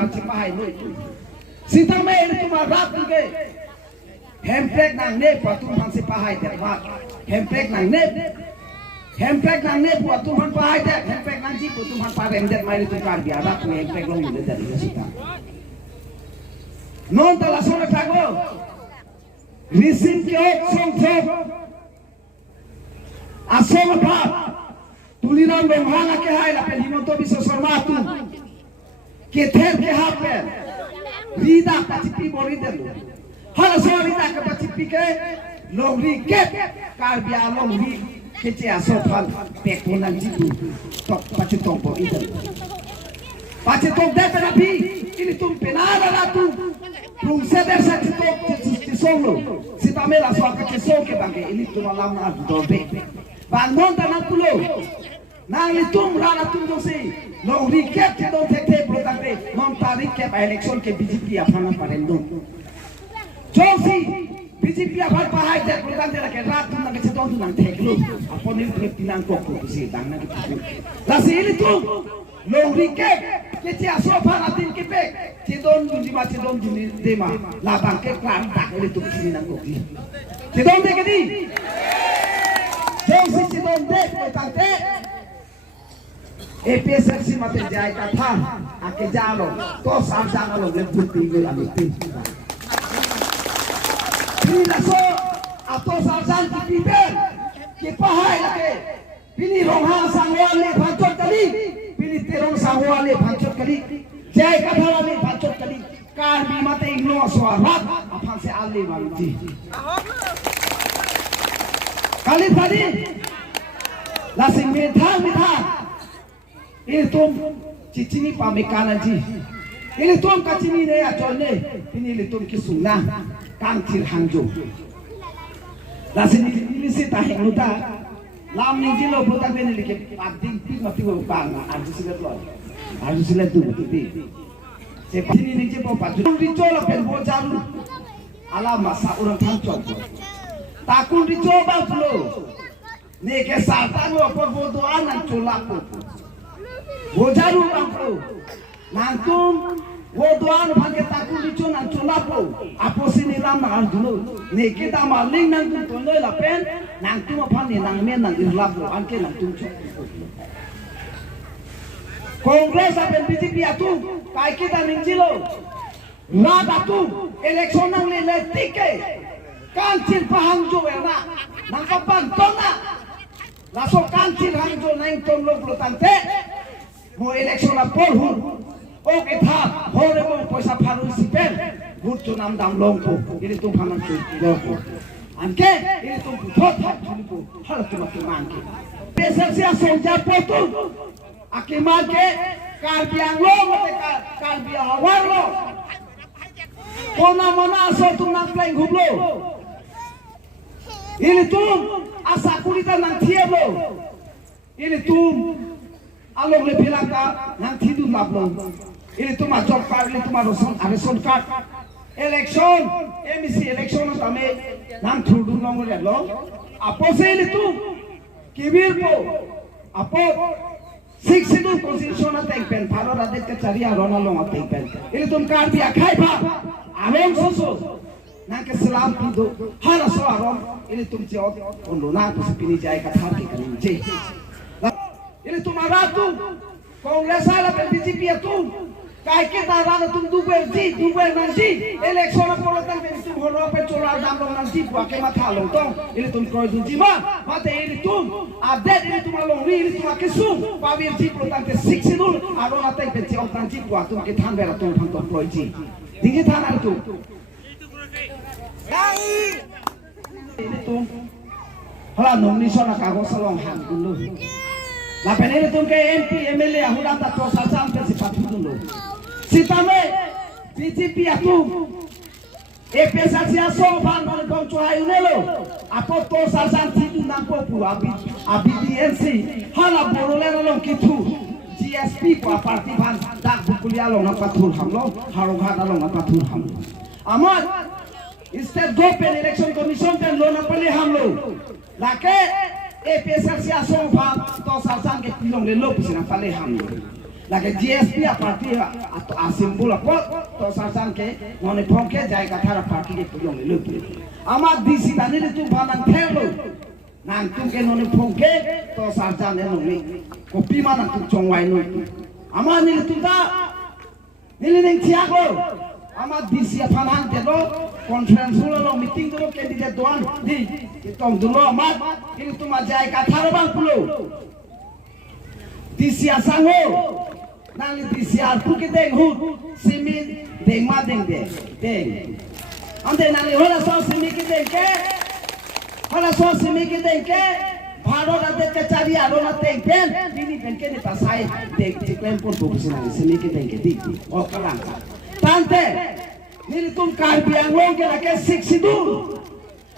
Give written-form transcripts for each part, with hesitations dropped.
dan cipahai noi sitang me ini cuma rat ke hemprek nang ne patung han cipahai termat hemprek nang ne buat Tuhan pahai dek hemprek nang ji buat Tuhan parem dek mai itu kar biara tu hemprek long ile dari sitang non tala sona tago risin ke song song asal apa tuliran benghana ke hai la pelino to bisa sormatu ke ther ke hapen rida pacipi bori delu hala sorida ke pacipi ke longri ke kar bia longri ke ce asofal pekona jitu tok pacitong bo idel pacitong de terapi ini tum penada la tu tum seder sa citok cisonglo sitamela so ka cisong ke bangke ini tum alam na dobe bangun tanah pulau nang litung rana tum dosi long recap ke don tekte protagre non tarik ke election ke BJP apana parendo josi BJP apar pahai de protagre ke rat tum nang ke don nang teklo apon il prepinang ko ko si dang nang ke lasi ini tum long recap ke ti asofa natin ke pek ti don di ma ti don di dema la bangke klan tak ini tum sini nang ko ti don de ke di Jauh si donde tante EPSC mate jai kata ake jalo to sarjana lo lebut tinggal amiti ini laso atau sarjan tipiber ke pahai lake pini rohang sangwal le pancot kali pini terong sangwal le pancot kali jai kata le pancot kali kar bi mate igno swarat apang se ali maluti kali tadi lasing metha ini tum cicini pamekanan ji ini tum kacini ne acone ini tum kisuna kangcil hangjo lasing ini si taheng luta lam ni jilo buta bene like pading pi mati wo bang arju silet tu ti sepini ni je po paju dicola pen bo jaru ala masa orang tangcot takun dicoba dulu nih ke sartan wapor bodohan nang colapo bojaru bangku nantum bodohan bangke takun dico nang colapo apo sini lam nang dulu nih kita maling nang tuntoy lapen nantum apa nih nang men nang irlapo angke nang tunco kongres apen BJP atu kai kita ninjilo rat atu election nang letike kancil pahangjo erna nang kapan tona laso kancil hangjo nang tom lo tante mo election la polhur o ke tha hore mo poisa pharu sipen gutto nam dam longko ini tum phanan tu longko anke ini tum thot thot tuliko hal tu mak mangke pesar sia sonja potu ake mangke kar biang lo mate kar biang war lo kona mona so tum nang pleng hublo ini tum asa kulita nang tielo ini tum along le bilaka nang tidu lablo ini tum ajok kar ini tum areson card election MEC election tame nang thudu long le lo apo se ini tum kibir ko apo 6 schedule constitution ateng pen pharo radet ke charia rona long ateng pen ini tum kar dia khai pha ameng soso nang ke selam pido hala so arom ini tum jawab ondo na tu sepini jai ka thar ke kan je ini tum aratu kongres ala pe BJP tu kai ke darana tum duber nang ji election polotan pe tum horo pe chola dam long nang ji wa ke ma thalong tong ini tum koi du ji ma mate ini tum update ini tum along ri ini tum ke sum pa wir ji polotan ke 6 schedule aro na tai pe ji ong tang ji wa tum ke than bera tum phang to ploi ji dingi than ar tu ini tum hala nomni sona kago salong han dulu la penene tum ke MP MLA huda ta to sasam pe sipatu dulu sitame BJP atu EPSA sia so ban ban kon choi unelo apo to sasam tidu nang popu ABDNC hala borole long kitu GSP ko parti ban dak bukulia long na pathul hamlo haro ghata long na pathul hamlo amar Instead go pen election commission pen lo na pali हम लोग लाके APSR से आसों भाग तो सासान के पिलों ले लो पिसना पले हम लोग lagi GSP parti atau asimbul apa to sarjan ke none phongke jai kathara parti ke pulong le lu ama disi dani le tu banan thelo nang tu ke none phongke to sarjan le nong kopi mana tu chongwai no ama ni le tu da ni le ning chiak lo ama disi phanan te lo conference lo meeting lo candidate doan di tong dulo ama ini tu ma jai kathara bang pulo disi asango nang disi arpu ke deng hu simin deng ma deng deng ande nang hola so simin ke deng ke hola so simin ke deng ke bharo na de chari aro na deng pen ini pen ke ni pasai deng tiklen pun buku sinang simin ke deng ke di o kalang tante nili tum kar biang long ke lake siksidu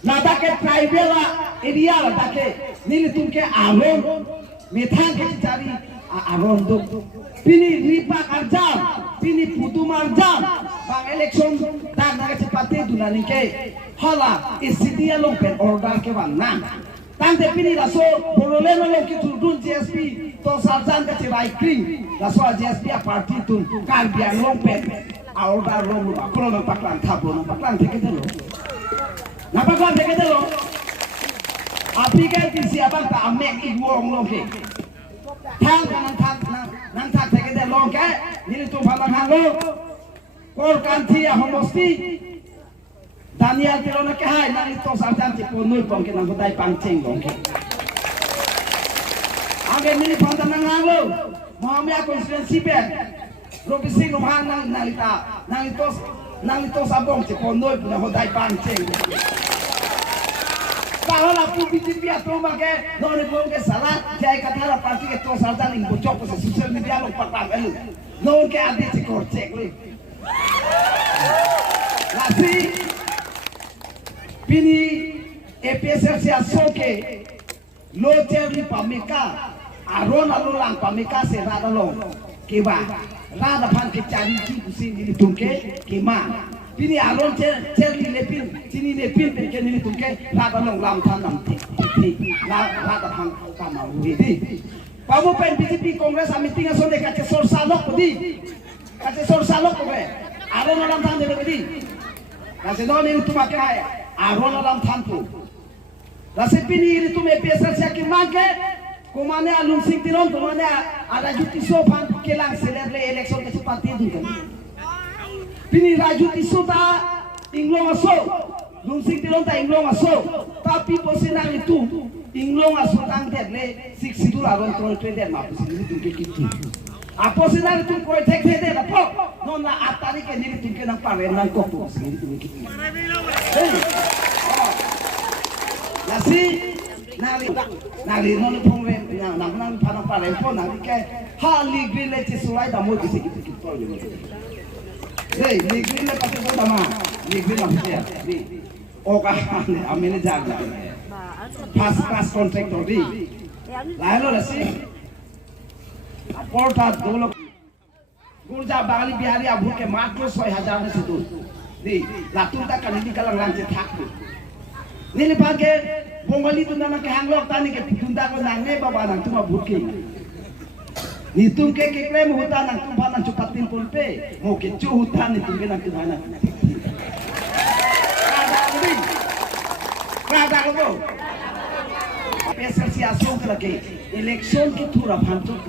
nada ke tribal area la ke nili tum ke arong methan ke chari arondo pini ripa arjam pini putu marjam bang election dan naga cepate dunani ke hala isidia long pen order ke banna tante pini raso bololeno long ki tudun GSP to sarjan ka chirai kring raso GSP party tun kar biang long pen order long ba kono na paklan thaplo na paklan theke delo na paklan theke delo api ke tisi abang ta amek igwong long ke thang nang thak theke de long ke nili tu phalang halo kor kanthi homosti Daniel pilona ke hai nang to sarjan ti ponoi pong ke nang dai pangcheng long ke age nili phantan nang halo mohamia constituency pe robi sing romhan nang to sabong ti ponoi nang dai pangcheng Pahala publik atau makai nore bong ke salah jai kathara parti ke to sarjan ing bocok ke social media lo patam elu non ke ade ti kor cek le lasi pini EPSR sia soke lo terli pamika aron alo lang pamika se rada lo kiba rada pan ke cari ki kusin ni tungke kima pini alon cerli lepin sini lepin ke ni tungke rada long lam than nam ti rada phang kama di pamu pen BJP Congress meeting aso de kache sor salok di kache sor salok be alon lam than de di kache no ni tu makai alon lam than tu rase pini ni tu me pesa sia ki mangke komane alun sing tiron komane ada juti so pan kelang celebrate election ke parti du kan Pini raju tisuta inglong aso, lungsing tilong ta inglong aso, tapi posinang itu inglong aso tang terle siksidu aron troll trader mapu sini tungke kiki. Apo sinang itu koi tek tek apo, non la atari ke nili tungke nang pare nang kopo sini tungke kiki. Nasi nali non pongre nang panang pare po nali ke hali grille cisulai damu disi gitu gitu. Hey, negeri le pati ko tama. Negeri la pati. Di. Oka ne amene jagla. Fast class contractor di. Lailo lasi. Porta dolo. Gurja Bali Bihari abu ke makro 6000 ne situ. Di. Latun ta kanini kalang lance thak. Nili page Bongali tu nana ke hanglok tani ke tunda ko nangne baba nang tuma buki. Nitum ke klem hutan nang tumpa nang cupatin pulpe mo ke cu hutan nitum ke nang tumana kada ko pesal si asong ke election ki thura phanto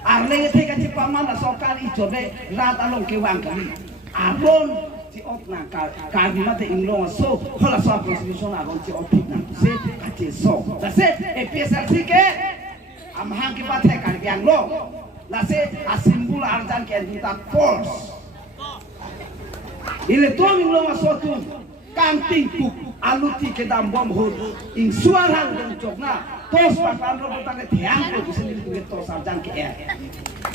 arle the ka chipaman la sarkar I chode rat along ke wang kali aron si op na ka mate inglong so hola so constitution aron si op na se ka che so da se e pesal si ke amhang ki bath hai kar biang lo la se asimbul arjan ke duta force ile to min lo masotu kanting tuk aluti ke dam bom hod ing suarang dong chokna tos pakan ro ta ke dhyan ko bisni ke to sarjan ke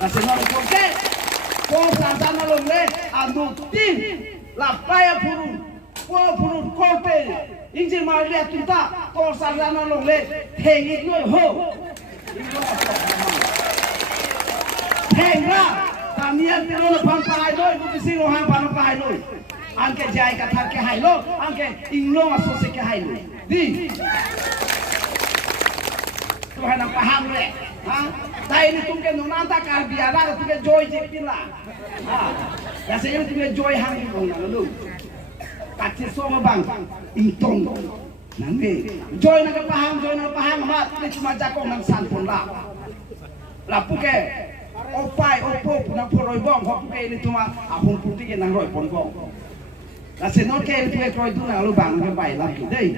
la se no ko ke to sarjan lo le anu tin la paya purun ko pe injil mar le tuta to sarjan lo le thengit no ho Hengra, Daniel Tiro pan pahay loy, bukisi rohan pan pahay loy. Angke jai kathar ke hai lo, angke inglong aso se ke hai lo. Di. Tuhan ang paham le. ha dai ni tum ke nonan ta kar biara tu ke joy je pila ha ya se tu ke joy hang ni bong na lu kacil so bang intong nanti joy na paham ha ni cuma jakong nang san pon la puke opai opo nang poroi bong ho puke ni cuma abong putih nang roi pon bong la se non ke tu ke kroi tu na lu bang ke bai la ki dei